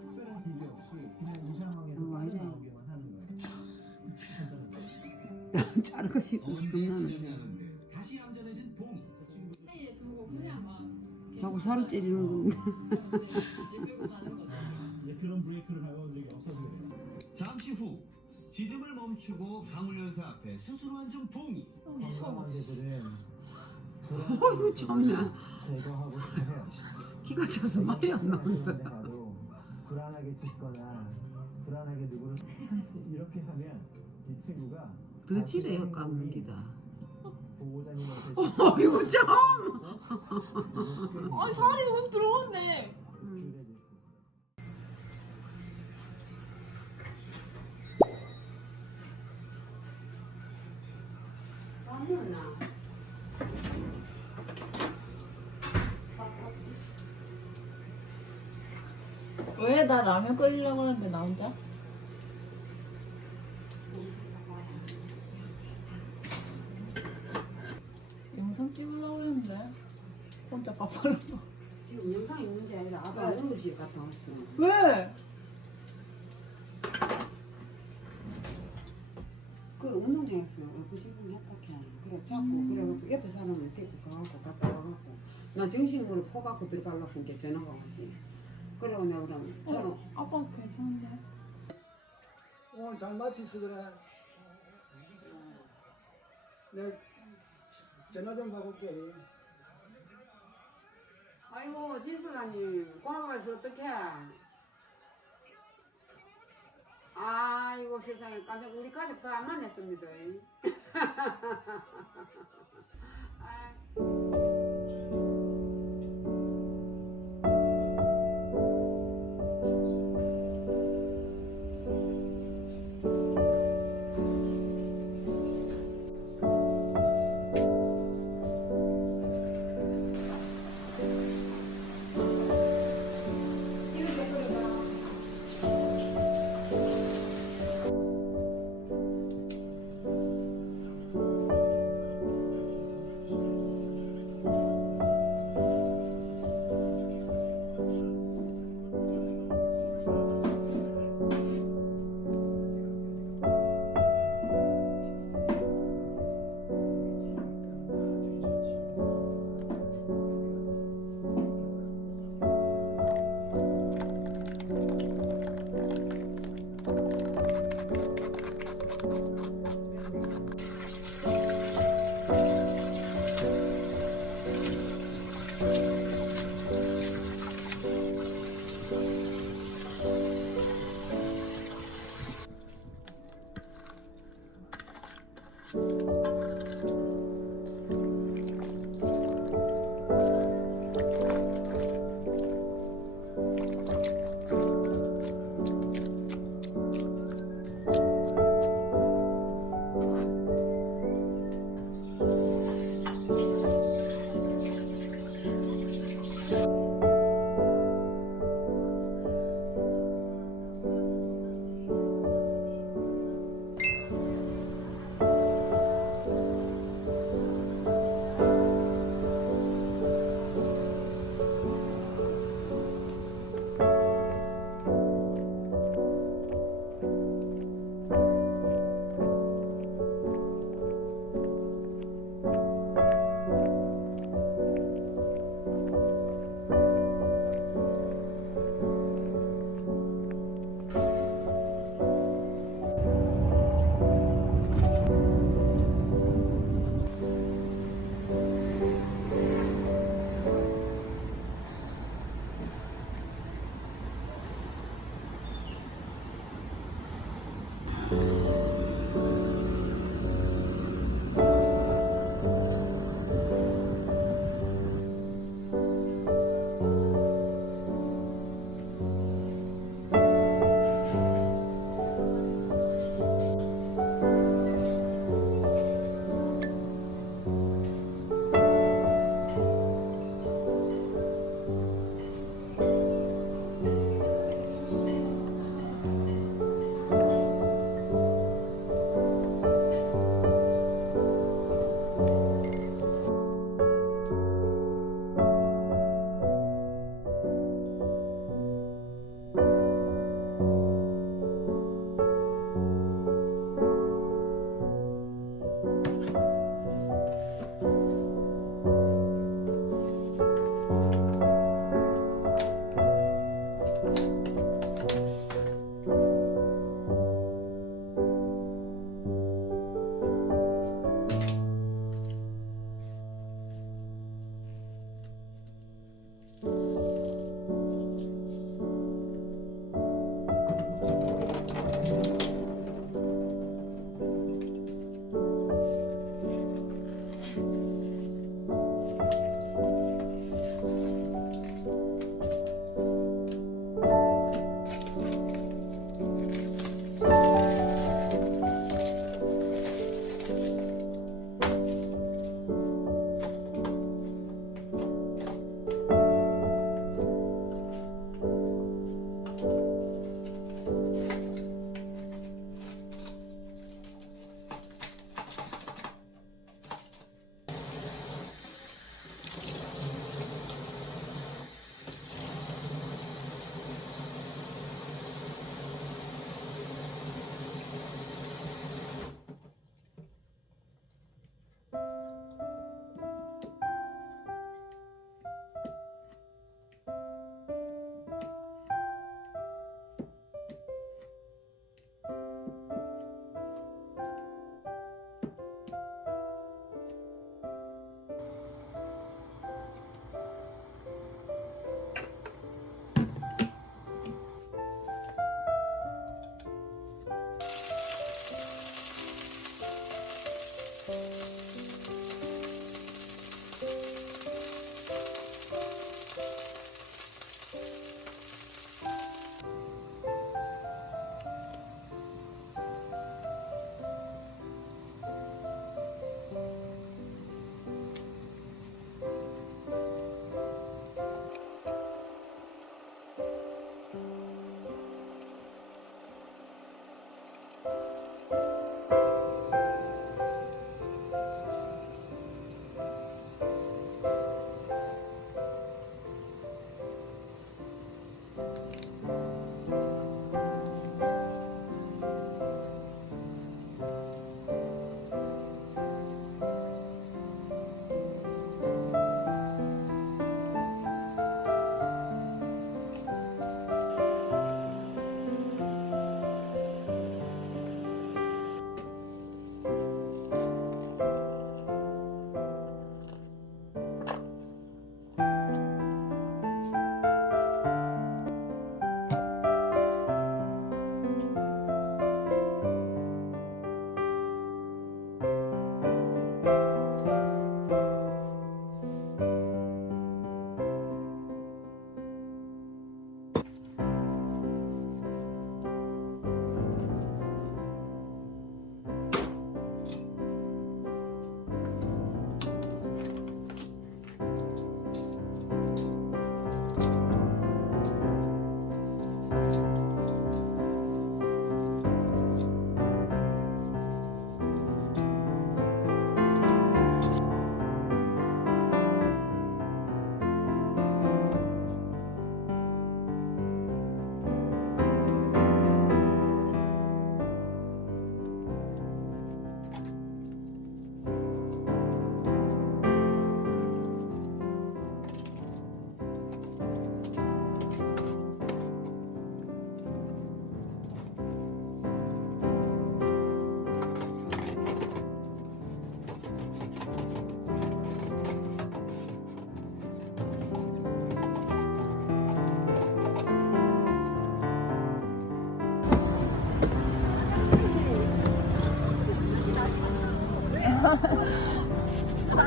특별한 기계 없이 그냥 이 상황에서 빠져나오기만 하는 거예요. 자르고 싶으면 다시 얌전해진 봉이. 사이에 두고 그냥 막 자꾸 살을 찌르는 건데. 지지고 가는 거지. 이제 그런 브레이크를 밟아본 적이 없어서 그래요. 잠시 후 지짐을 멈추고 방울연사 앞에 스스로 앉은 봉이. 건강한 개들은 어이구 참나. 제거하고 싶어요. 키가 차서 말이 안 나온다. 가도 불안하게 짖거나 불안하게 누구를 이렇게 하면 이 친구가 더 지레요 깎는 기다. 보호자님한테 어이구 참. 아 살이 훅 들어오네. 아무나. 왜 나 라면 끓이려고 하는데 나 혼자? 영상 찍으려고 했는데 혼자 밥하러 지금 영상 있는 게 아니라 아빠 응급실 갔다 왔어. 왜? 그 운동 중이었어. 부지런히 했다케. 그래 자꾸 그래갖고 옆에 사람을 데리고 가갖고 갔다 와갖고 나 정신으로 포갖고 들어가려고 이제 전화가 왔지. 그래고 내가 그러면 저는 아빠 괜찮은데? 오늘 잘 마치서 그래. 내가 전화 좀 받을게. 아이고 지수라님 고아가서 어떡해. 아이고 세상에 깜짝 우리 가족 다 안 만났습니다.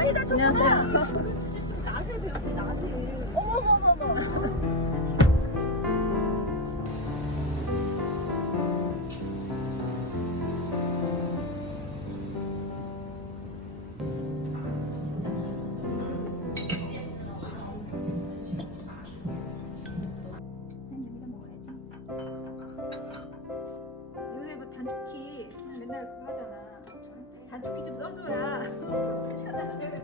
많이 다쳤구나. 안녕하세요. 요새 뭐 단축키 맨날 그거 하잖아. 단축키 좀 써줘야 프로페셔널해.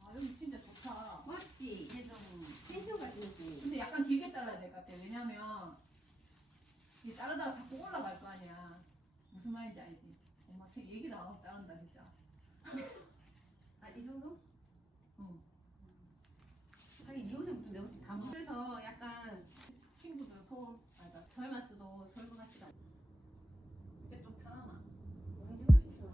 아 여기 진짜 좋다. 맞지? 이게 좀 텐션가 있지. 근데 약간 길게 잘라야 될 것 같아. 왜냐면 이 자르다가 자꾸 올라갈 거 아니야. 무슨 말인지 알지? 엄마 책 얘기도 안 하고 자른다 진짜. 아, 이 정도? 응. 하긴 이 옷은 내 옷이 다 그래서 약간 친구들 서울 아니다. 덜마스도 덜고 같지가 않아. 이제 좀 편하나? 뭔지 훨씬 편해.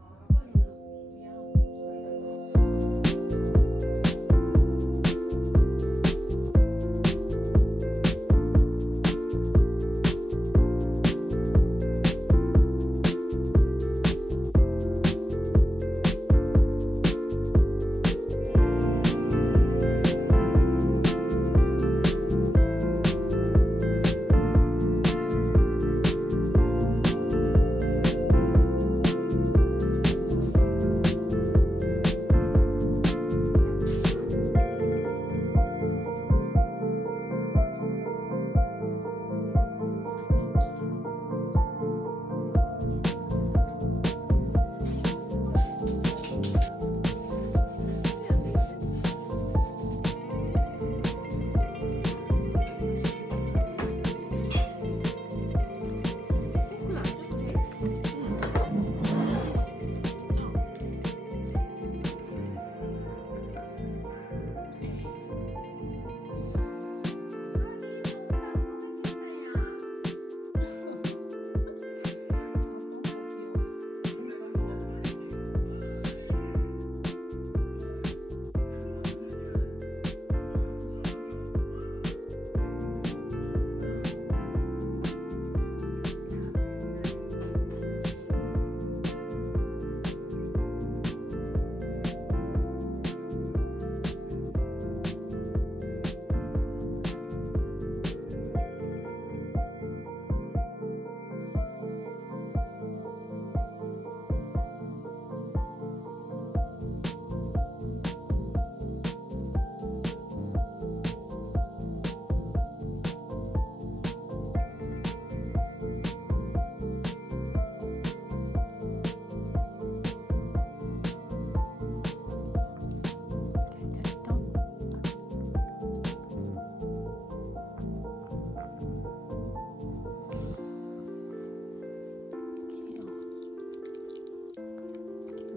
그건 안 줘도 돼?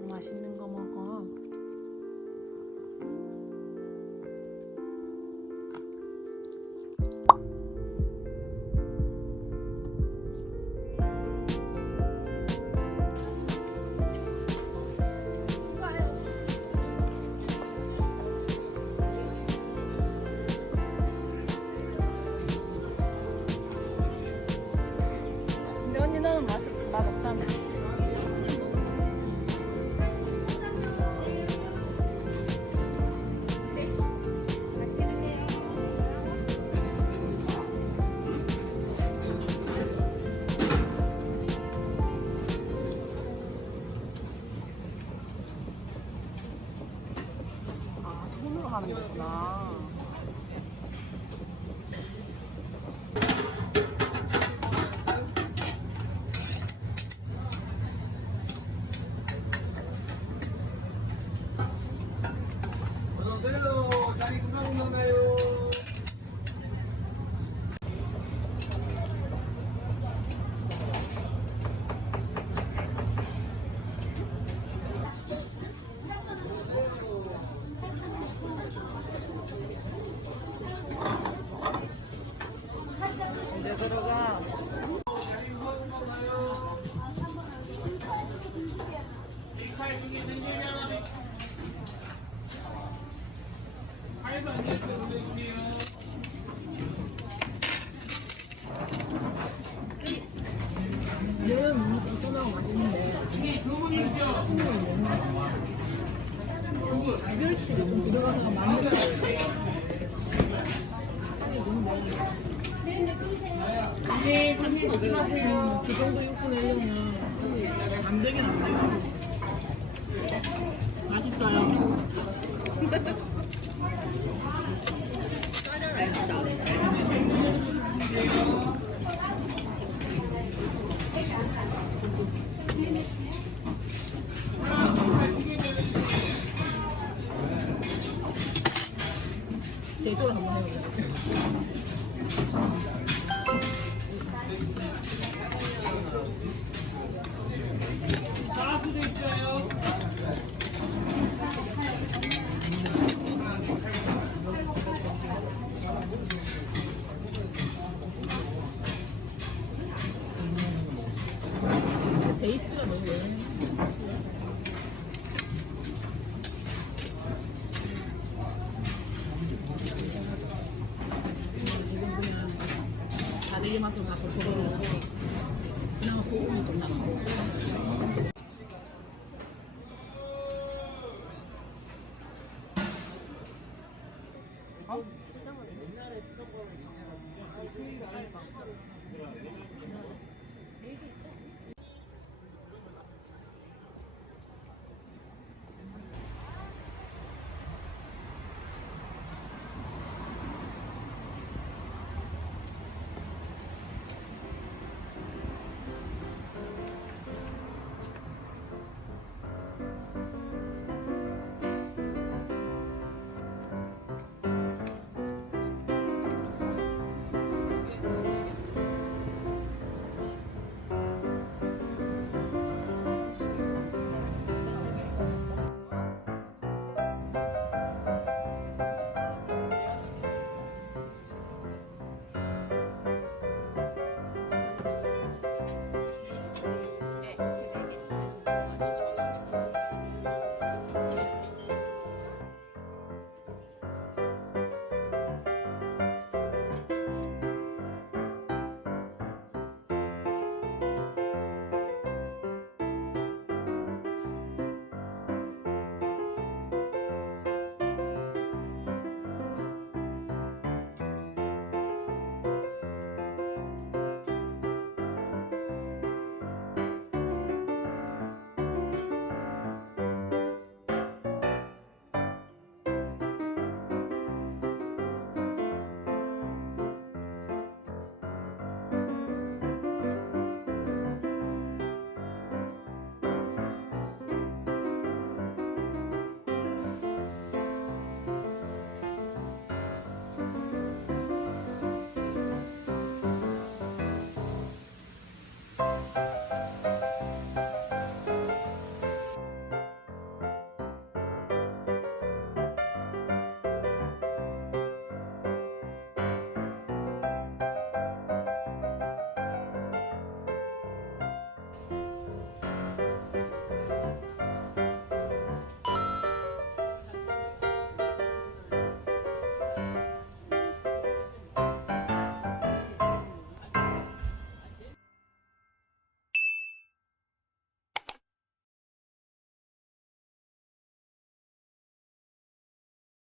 맛있는 거 먹어. 근데 언니 너는 맛없다며. 맛있게 드세요. 아, 손으로 하는 거구나. 어서오세요. 자리 금방 나가요. 베이스가 너무